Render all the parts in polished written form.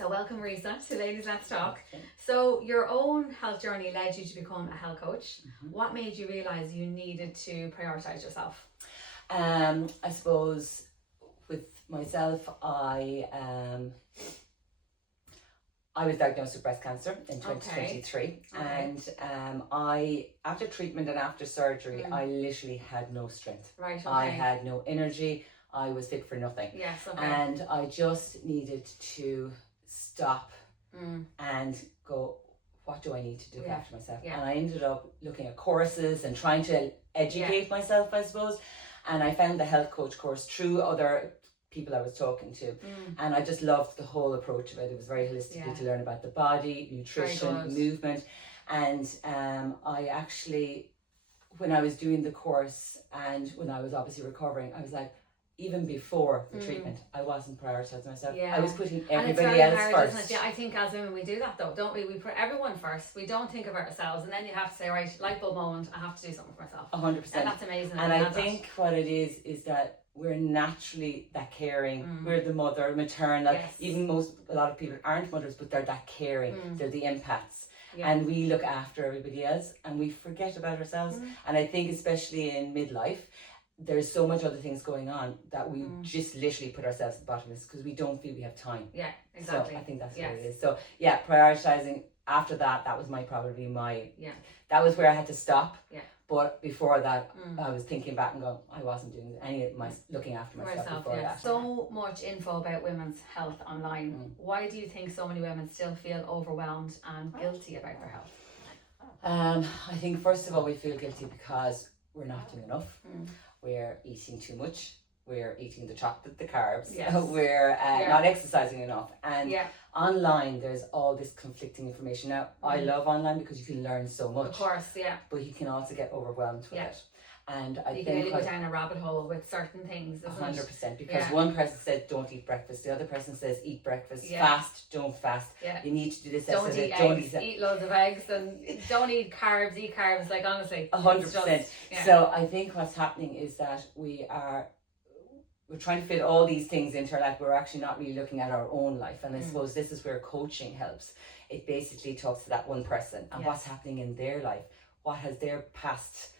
So welcome, Muiriosa, to Ladies Let's Talk. So your own health journey led you to become a health coach. What made you realise you needed to prioritise yourself? I suppose with myself, I was diagnosed with breast cancer in 2023, and I, after treatment and after surgery, I literally had no strength. Right. Okay. I had no energy. I was fit for nothing. Yes. Okay. And I just needed to stop and go, what do I need to do after myself? And I ended up looking at courses and trying to educate myself, I suppose. And I found the health coach course through other people I was talking to, and I just loved the whole approach of it. It was very holistic to learn about the body, nutrition, movement. And I actually, when I was doing the course and when I was obviously recovering, I was like, even before the treatment, I wasn't prioritising myself. I was putting everybody else first. Isn't it? Yeah, I think as women we do that though, don't we? We put everyone first. We don't think about ourselves, and then you have to say, right, light bulb moment, I have to do something for myself. 100%. And that's amazing. And I think what it is that we're naturally that caring. We're the mother, maternal. Even a lot of people aren't mothers, but they're that caring. They're the empaths. And we look after everybody else and we forget about ourselves. And I think especially in midlife, there's so much other things going on that we just literally put ourselves at the bottom of this because we don't feel we have time. Yeah, exactly. So I think that's what it is. So yeah, prioritizing after that was that was where I had to stop. Yeah. But before that, I was thinking back and going, I wasn't doing any of my looking after myself before that. So much info about women's health online. Why do you think so many women still feel overwhelmed and guilty about their health? I think first of all we feel guilty because we're not doing enough. We're eating too much. We're eating the chocolate, the carbs. We're not exercising enough. And online, there's all this conflicting information. Now, I love online because you can learn so much. Of course, But you can also get overwhelmed with it. And I you can really go down a rabbit hole with certain things. 100%. Because one person said don't eat breakfast. The other person says eat breakfast. Fast, don't fast. You need to do this. Don't eat eggs. Eat loads of eggs. And don't eat carbs. Eat carbs. Like honestly. 100%. So I think what's happening is that we're trying to fit all these things into our life. We're actually not really looking at our own life. And I suppose this is where coaching helps. It basically talks to that one person and what's happening in their life. What has their past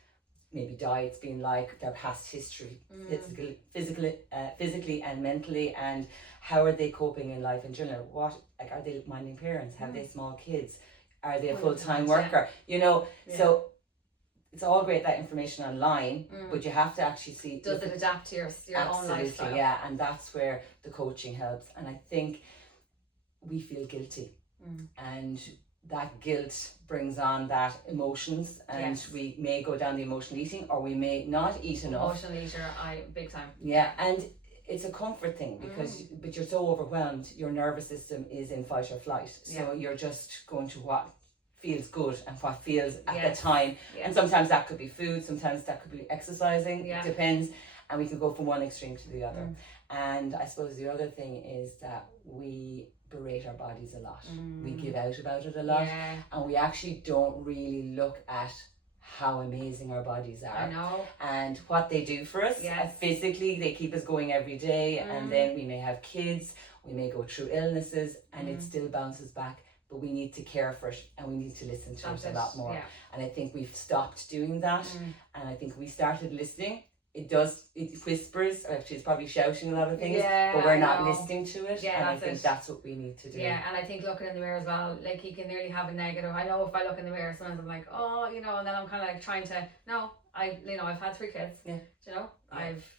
maybe diets been like, their past history, physically and mentally, and how are they coping in life in general? What, like, are they minding parents? Have they small kids? Are they a full-time worker? You know, so it's all great, that information online, but you have to actually see, does it adapt to your own lifestyle? And that's where the coaching helps. And I think we feel guilty, and that guilt brings on that emotions, and we may go down the emotional eating, or we may not eat enough. Emotional eater, big time. And it's a comfort thing because but you're so overwhelmed, your nervous system is in fight or flight, so you're just going to what feels good and what feels at the time. And sometimes that could be food, sometimes that could be exercising. It depends, and we can go from one extreme to the other. And I suppose the other thing is that we berate our bodies a lot. We give out about it a lot, and we actually don't really look at how amazing our bodies are. I know. And what they do for us. Physically, they keep us going every day, and then we may have kids, we may go through illnesses, and it still bounces back. But we need to care for it, and we need to listen to it a lot more. And I think we've stopped doing that, and I think we started listening. It whispers, actually it's probably shouting a lot of things, but we're not listening to it, and I think that's what we need to do. And I think looking in the mirror as well, like you can nearly have a negative. I know if I look in the mirror sometimes I'm like, oh, you know, and then I'm kind of like trying to, no, I've had 3 kids, you know,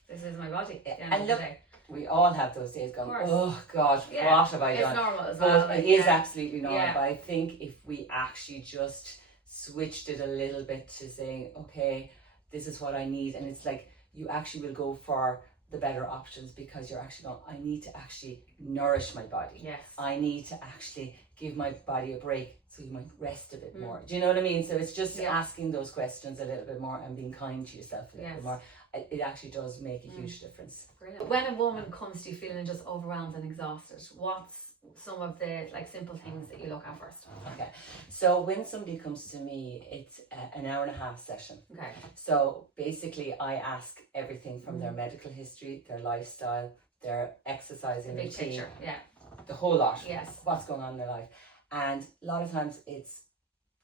this is my body. And look, we all have those days going, oh God, what have I done? It's normal as well. But it is absolutely normal, but I think if we actually just switched it a little bit to saying, okay, this is what I need, and it's like, you actually will go for the better options because you're actually going, I need to actually nourish my body. I need to actually give my body a break so you might rest a bit more. Do you know what I mean? So it's just asking those questions a little bit more and being kind to yourself a little bit more. It actually does make a huge difference. Brilliant. When a woman comes to you feeling just overwhelmed and exhausted, what's some of the simple things that you look at first? Okay, so when somebody comes to me, it's an hour and a half session. Okay. So basically I ask everything from their medical history, their lifestyle, their exercising big routine. picture, the whole lot. Yes. What's going on in their life. And a lot of times it's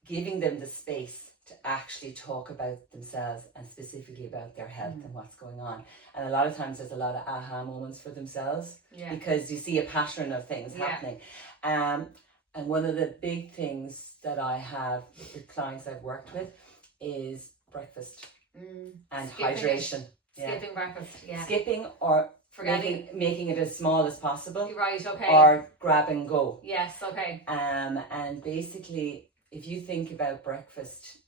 giving them the space to actually talk about themselves and specifically about their health and what's going on. And a lot of times there's a lot of aha moments for themselves because you see a pattern of things happening. And one of the big things that I have with the clients I've worked with is breakfast and hydration. Skipping breakfast, Skipping or forgetting, making it as small as possible. Right, okay. Or grab and go. Yes, okay. And basically, if you think about breakfast,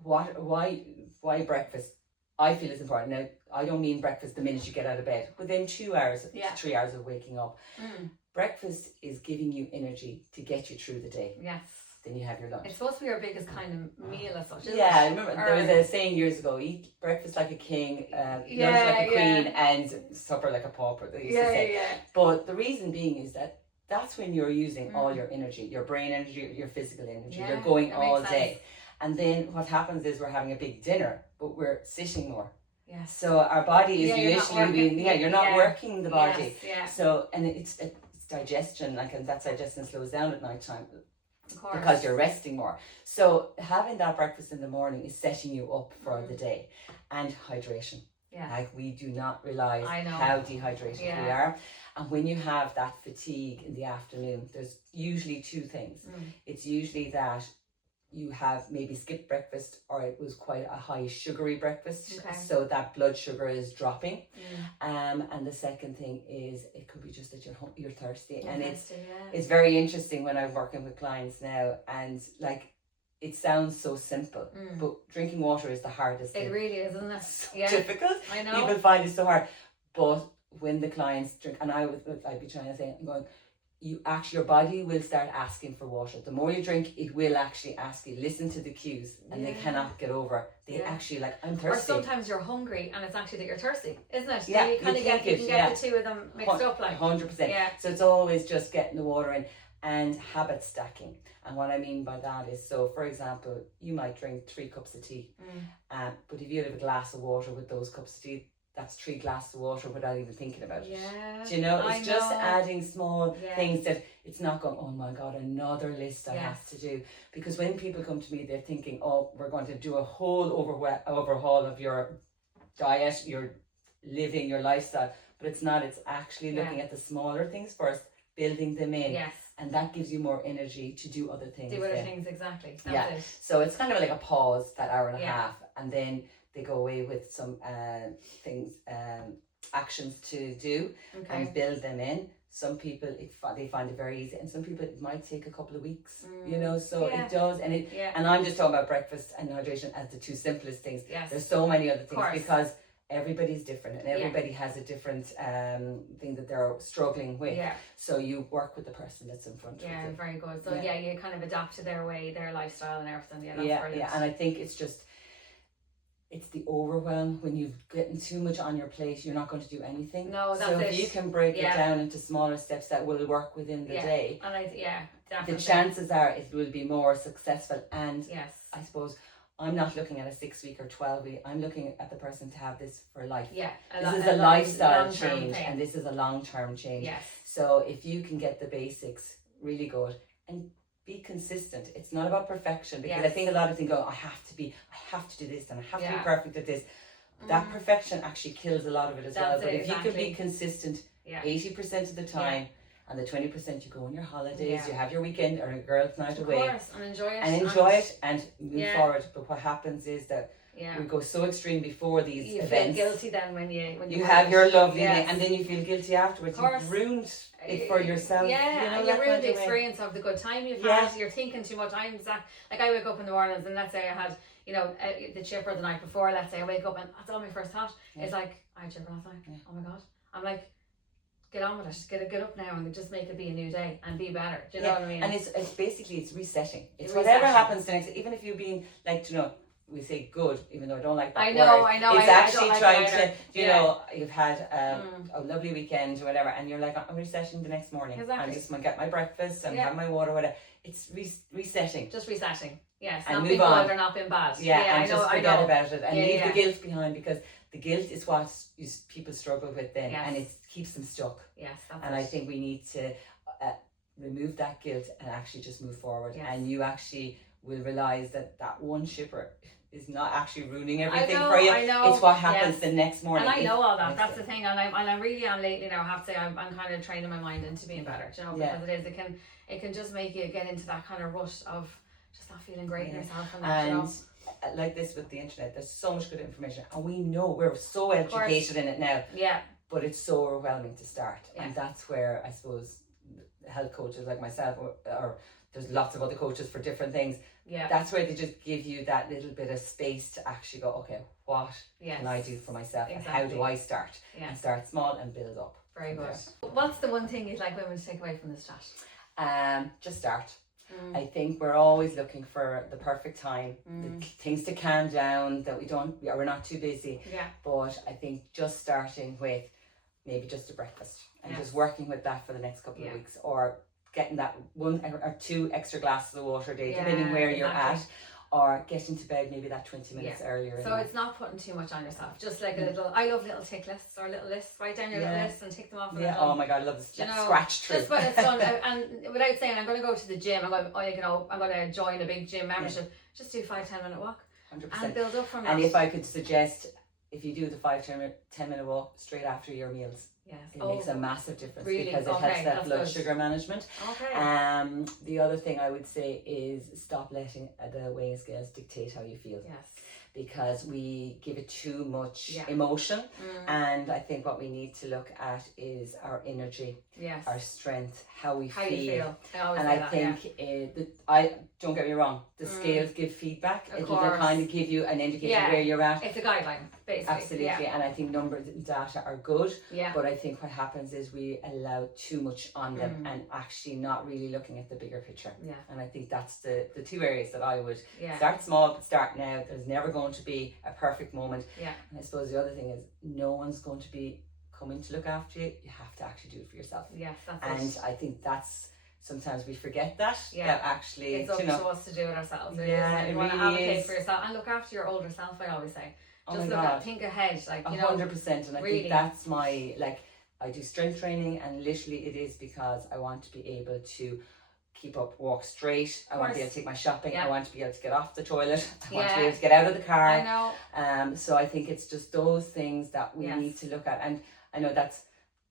why breakfast? I feel is important. Now, I don't mean breakfast the minute you get out of bed. Within 2 hours, 3 hours of waking up. Breakfast is giving you energy to get you through the day. Yes. Then you have your lunch. It's supposed to be your biggest kind of meal as such, isn't it? I remember there was a saying years ago, eat breakfast like a king, lunch like a queen, and supper like a pauper, they used to say. But the reason being is that that's when you're using all your energy, your brain energy, your physical energy. You're going all day. And then what happens is we're having a big dinner, but we're sitting more. Yes. So our body is usually you're not working the body. Yes, So, and it's digestion, and that digestion slows down at night time. Of course. Because you're resting more. So having that breakfast in the morning is setting you up for the day. And hydration. Yeah. Like, we do not realize how dehydrated we are. And when you have that fatigue in the afternoon, there's usually two things. It's usually that you have maybe skipped breakfast, or it was quite a high sugary breakfast, so that blood sugar is dropping. And the second thing is it could be just that you're thirsty. And it's very interesting when I'm working with clients now, and like, it sounds so simple, but drinking water is the hardest thing. It really is, isn't it? So difficult. I know. People find it so hard. But when the clients drink, and I'd be trying to say, I'm going, your body will start asking for water. The more you drink, it will actually ask you. Listen to the cues, and they cannot get over. They actually like, I'm thirsty. Or sometimes you're hungry, and it's actually that you're thirsty, isn't it? Yeah, you kind of get the two of them mixed up, like 100%. Yeah. So it's always just getting the water in, and habit stacking. And what I mean by that is, so for example, you might drink 3 cups of tea, but if you have a glass of water with those cups of tea, that's 3 glasses of water without even thinking about it. Yeah. Do you know? It's just adding small things that it's not going, oh my God, another list I have to do. Because when people come to me, they're thinking, oh, we're going to do a whole overhaul of your diet, your living, your lifestyle. But it's not. It's actually looking at the smaller things first, building them in. Yes. And that gives you more energy to do other things. Do other things, exactly. That's it. So it's kind of like a pause, that hour and a half, and then they go away with some things, actions to do, and build them in. Some people, they find it very easy, and some people it might take a couple of weeks, you know, so it does. And and I'm just talking about breakfast and hydration as the two simplest things. Yes. There's so many other things, because everybody's different, and everybody has a different thing that they're struggling with. So you work with the person that's in front of you. Yeah, very good. So you kind of adapt to their way, their lifestyle and everything. That's brilliant. And I think it's the overwhelm when you've gotten too much on your plate. You're not going to do anything. No, that's so if you can break it down into smaller steps that will work within the day, and definitely. The chances are it will be more successful. And I suppose I'm not looking at a 6 week or 12 week. I'm looking at the person to have this for life. This is a lifestyle change, and this is a long-term change. Yes. So if you can get the basics really good and be consistent. It's not about perfection, because I think a lot of things go, I have to do this, and I have to be perfect at this. That perfection actually kills a lot of it as well. But if you can be consistent 80% of the time, and the 20% you go on your holidays, you have your weekend or a girls' night away. Of course, and enjoy it. And move forward. But what happens is that we go so extreme before these events. You feel guilty then when you have your lovely day, and then you feel guilty afterwards. You've ruined it for yourself. And you ruined the experience of the good time you've had. You're thinking too much. I wake up in the mornings, and let's say I had the chipper the night before. Let's say I wake up and that's all my first thought. It's like, I had chipper last night. Oh my God. I'm like, get on with it. Just get up now and just make it be a new day and be better. Do you know what I mean? And it's basically resetting. It's whatever happens the next, even if you've been we say good, even though I don't like that word. I know. It's actually trying to, you've had a lovely weekend or whatever, and you're like, I'm resetting the next morning. Exactly. I'm just going to get my breakfast and have my water, whatever. It's resetting. Just resetting. Yes. And not move being on. good or not being bad. And just forget about it and leave the guilt behind, because the guilt is what people struggle with then, and it keeps them stuck. Yes. I think we need to, remove that guilt and actually just move forward. Yes. And you actually will realize that one shipper is not actually ruining everything for you. I know. It's what happens the next morning. And I know all that. That's the thing. And I'm really am lately now. I have to say I'm kind of training my mind into being better. You know, because it can just make you get into that kind of rush of just not feeling great in yourself. And like this with the internet, there's so much good information, and we know we're so educated in it now. Yeah. But it's so overwhelming to start, and that's where I suppose health coaches like myself, or there's lots of other coaches for different things. Yeah. That's where they just give you that little bit of space to actually go, okay, what can I do for myself, and how do I start? And start small and build up. Very good. What's the one thing you'd like women to take away from this chat? Just start. I think we're always looking for the perfect time, things to calm down, that we're not too busy. Yeah. But I think just starting with maybe just a breakfast and just working with that for the next couple of weeks, or getting that 1 or 2 extra glasses of water a day, depending where you're at, or getting to bed maybe that 20 minutes earlier. So it's not putting too much on yourself, just like a little, I love little tick lists or little lists. Write down your little lists and tick them off. Oh my God, I love this. Scratch through. Just when it's done, and without saying I'm going to go to the gym, I'm going to join a big gym membership, just do 5-10 minute walk 100%. and build up from that. And if I could suggest, if you do the 5-10 minute walk straight after your meals, it makes a massive difference, because it helps that blood sugar management. The other thing I would say is stop letting the weighing scales dictate how you feel. Because we give it too much emotion, and I think what we need to look at is our energy, our strength, how we feel. And I think I don't get me wrong, the scales give feedback. It will kind of give you an indication where you're at. It's a guideline, basically. Absolutely, and I think numbers and data are good. But I think what happens is we allow too much on them and actually not really looking at the bigger picture. And I think that's the 2 areas that I would start small, but start now. There's never going to be a perfect moment. And I suppose the other thing is no one's going to be coming to look after you. You have to actually do it for yourself. And I think that's, sometimes we forget that. That actually it's up to us to do it ourselves. It you want to really advocate is. for yourself and look after your older self, I always say. Just think ahead, like, you know. 100%. And I think that's my, like, I do strength training, and literally it is because I want to be able to keep up, walk straight. I want to be able to take my shopping. I want to be able to get off the toilet. I want to be able to get out of the car. I know. So I think it's just those things that we need to look at. And I know that's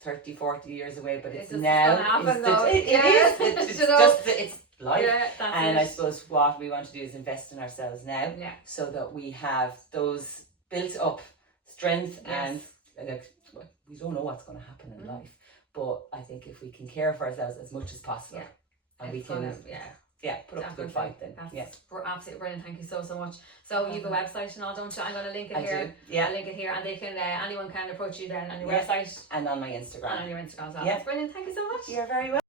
30, 40 years away, but it's now. It's life. And I suppose what we want to do is invest in ourselves now, so that we have those built up strength. And like, we don't know what's going to happen in life, but I think if we can care for ourselves as much as possible, and we can put up a good fight, then that's absolutely brilliant. Thank you so much. So you have a website and all, don't you? I'm going to link it here. I'll link it here, and they can anyone can approach you then on your website and on my Instagram and on your Instagram as well. That's brilliant. Thank you so much. You're very welcome.